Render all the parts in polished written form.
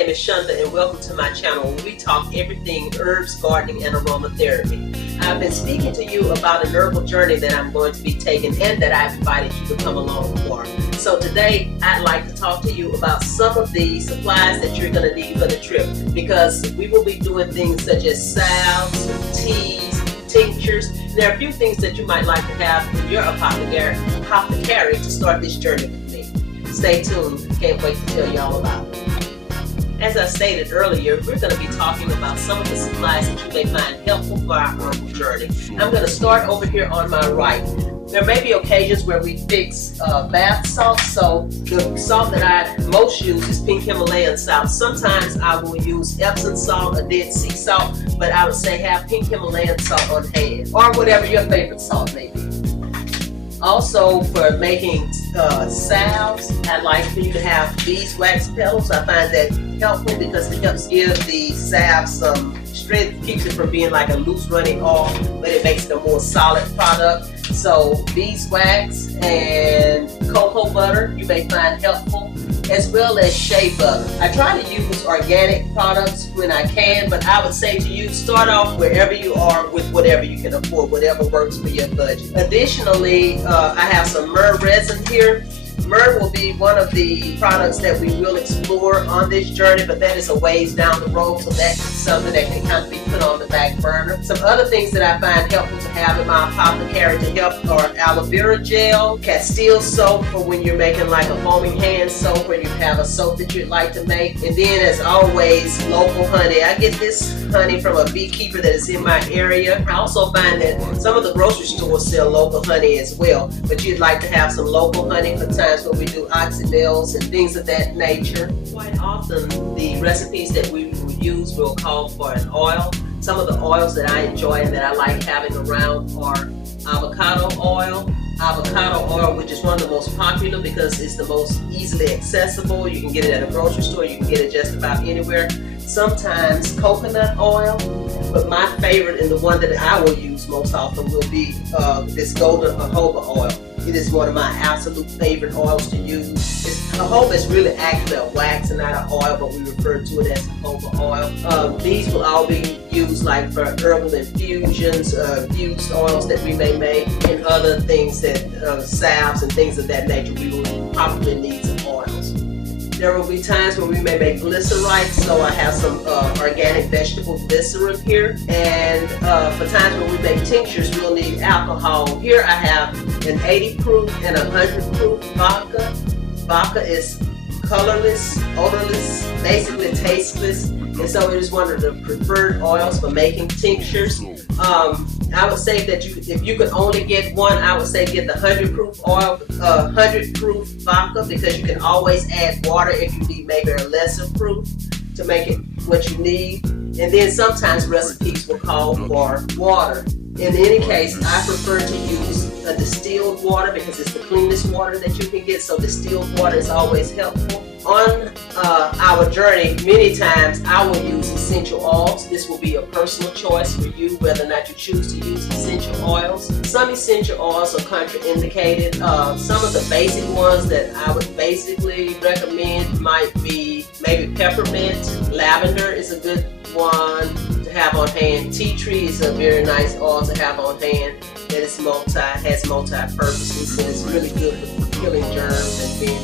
name is Shonda and welcome to my channel where we talk everything herbs, gardening, and aromatherapy. I've been speaking to you about an herbal journey that I'm going to be taking and that I've invited you to come along for. So today I'd like to talk to you about some of the supplies that you're going to need for the trip, because we will be doing things such as salves, teas, tinctures. There are a few things that you might like to have in your apothecary to start this journey with me. Stay tuned. Can't wait to tell you all about it. As I stated earlier, we're going to be talking about some of the supplies that you may find helpful for our herbal journey. I'm going to start over here on my right. There may be occasions where we fix bath salt, so the salt that I most use is pink Himalayan salt. Sometimes I will use Epsom salt or Dead Sea salt, but I would say have pink Himalayan salt on hand, or whatever your favorite salt may be. Also, for making salves, I'd like for you to have beeswax petals. I find that helpful because it helps give the salve some strength, keeps it from being like a loose running oil, but it makes it a more solid product. So beeswax and cocoa butter you may find helpful, as well as shea butter. I try to use organic products when I can, but I would say to you, start off wherever you are with whatever you can afford, whatever works for your budget. Additionally, I have some myrrh resin here. Myrrh will be one of the products that we will explore on this journey, but that is a ways down the road, so that's something that can kind of be put on the back burner. Some other things that I find helpful to have in my apothecary to help are aloe vera gel, Castile soap for when you're making like a foaming hand soap, where you have a soap that you'd like to make. And then, as always, local honey. I get this honey from a beekeeper that is in my area. I also find that some of the grocery stores sell local honey as well, but you'd like to have some local honey for times when we do oxybells and things of that nature. Quite often the recipes that we will use will call for an oil. Some of the oils that I enjoy and that I like having around are avocado oil. Avocado oil, which is one of the most popular because it's the most easily accessible. You can get it at a grocery store, you can get it just about anywhere. Sometimes coconut oil, but my favorite and the one that I will use most often will be this golden jojoba oil. It is one of my absolute favorite oils to use. Jojoba is really actually a wax and not an oil, but we refer to it as jojoba oil. These will all be used like for herbal infusions, infused oils that we may make, and other things that, salves and things of that nature, we will probably need some oils. There will be times when we may make glycerite, so I have some organic vegetable glycerin here. And for times when we make tinctures, we'll need alcohol. Here I have an 80 proof and a 100 proof vodka. Vodka is colorless, odorless, basically tasteless, and so it is one of the preferred oils for making tinctures. I would say that if you could only get one, I would say get the 100 proof oil, 100 proof vodka, because you can always add water if you need maybe a lesser proof to make it what you need. And then sometimes recipes will call for water. In any case, I prefer to use a distilled water because it's the cleanest water that you can get, so distilled water is always helpful. On our journey, many times I will use essential oils. This will be a personal choice for you whether or not you choose to use essential oils. Some essential oils are contraindicated. Some of the basic ones that I would basically recommend might be maybe peppermint. Lavender is a good one to have on hand. Tea tree is a very nice oil to have on hand. That is has multi-purposes, so it's really good for killing germs and being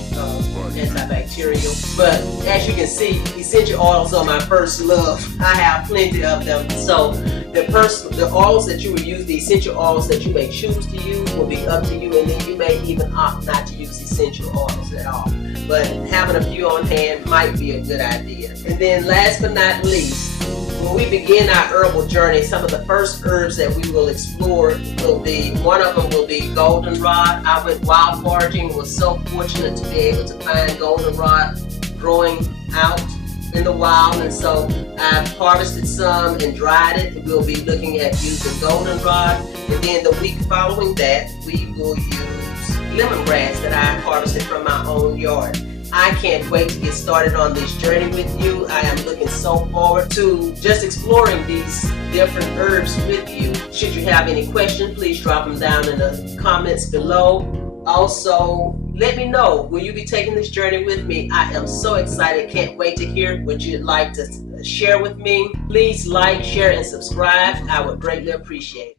antibacterial. But as you can see, essential oils are my first love. I have plenty of them. So the oils that you would use, the essential oils that you may choose to use, will be up to you, and then you may even opt not to use essential oils at all. But having a few on hand might be a good idea. And then last but not least, when we begin our herbal journey, some of the first herbs that we will explore will be, one of them will be goldenrod. I went wild foraging and was so fortunate to be able to find goldenrod growing out in the wild, and so I've harvested some and dried it. We'll be looking at using goldenrod, and then the week following that we will use lemongrass that I harvested from my own yard. I can't wait to get started on this journey with you. I am looking so forward to just exploring these different herbs with you. Should you have any questions, please drop them down in the comments below. Also, let me know, will you be taking this journey with me? I am so excited. Can't wait to hear what you'd like to share with me. Please like, share, and subscribe. I would greatly appreciate it.